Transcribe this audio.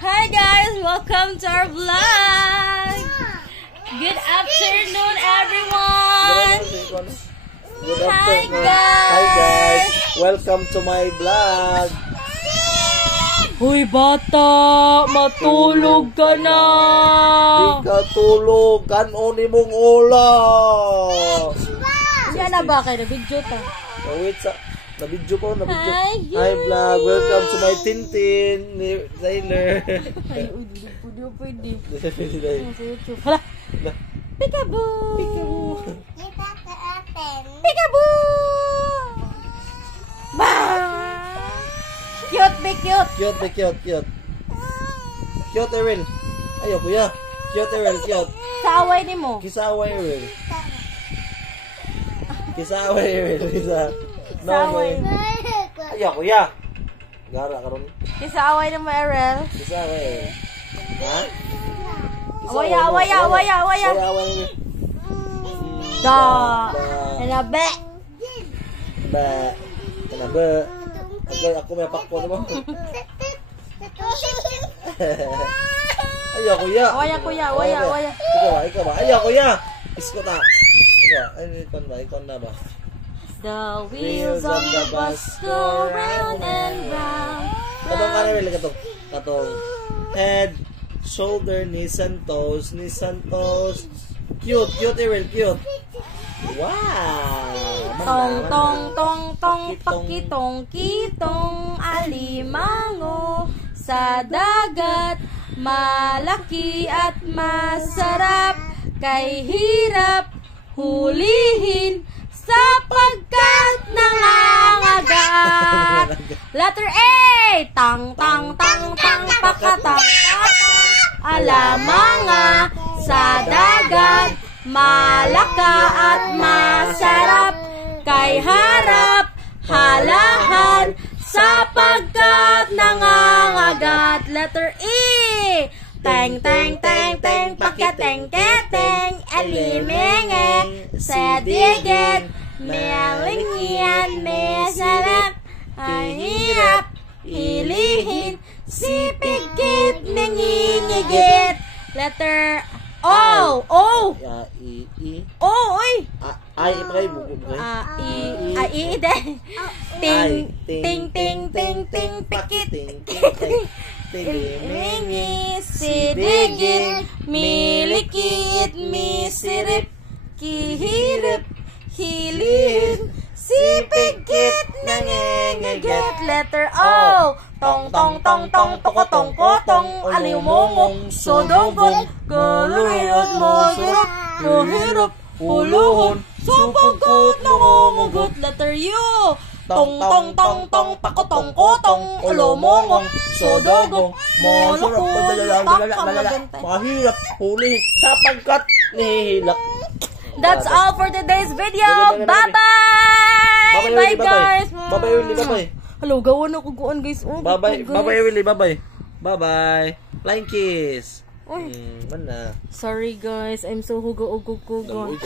Hi guys, welcome to our vlog. Good afternoon, everyone. Good Hi afternoon. guys. Hi guys. Welcome to my vlog. Hoy bata, matulog ka na. Di ka tulog, kanon imong ulam. Yan na ba kayo? Video ta. Oh, wait sa na-video po, na-video. Hi, Hi vlog, welcome to my Tintin, Taylor. Ay, hindi pwede. Pwede. Hala. Peekaboo. Peekaboo. Peekaboo. Ba. Cute, be cute. Cute, be cute, cute. Cute, Erwin. Ayaw, kuya. Cute, Erwin, cute. Sa away ni mo. Kisaway, Erwin. Kisaway, Erwin. Kisaway. Ayaw, kuya. Gara ka ron. Sa away ni mo, Errel. Kisaway, Erwin. Ha? Awaya. Awaya. Da. Hanabe. Ba. Kanabe. Ako may pakpo naman. Ayaw, kuya. Awaya. Ikaw ba? Ayaw, kuya. Isko ta. Ikaw na ba? The wheels on the bus go round and round. Katong kanil, katong head, shoulder, knees and toes. Cute, Erwin, cute. Wow! Tong, pakitong, alimango sa dagat, malaki at masarap, kay hirap hulihin sapagkat nangangagat. Letter A, tang, pakatang, alamanga sa dagat, malaka at masarap, kay harap halahan sapagkat nangangagat. Letter E, teng, pakateng, alimenge sa digit, melingyan, masarap, ay hirap hilihin, sipigit, nangingigit. Letter O. I. Oy. Ay, ipagay mo. I de. Ting, pikit. Ilingi, sidigit, milikit, misirip, kihirip, hilin, sipigit, nangingigit. Letter O. Tong, tokotong, aliwmongong, sodonggon, galuyot mo, sarap, kahirap, huluhon, sapagkat nangungugot. Letter U. Tong, pakotong, alumongong, sodonggon, malakot, mahirap, hulihin, sapagkat nihilak. That's all for today's video. Bye-bye! Bye guys! Bye-bye, Willie, bye-bye. Hello, gawan ako guan guys. Oh, Bye-bye, Willie, bye-bye. Bye-bye. Flying kiss. Uy. Mana? Sorry guys, I'm so hugo-ugo ko. Daloy,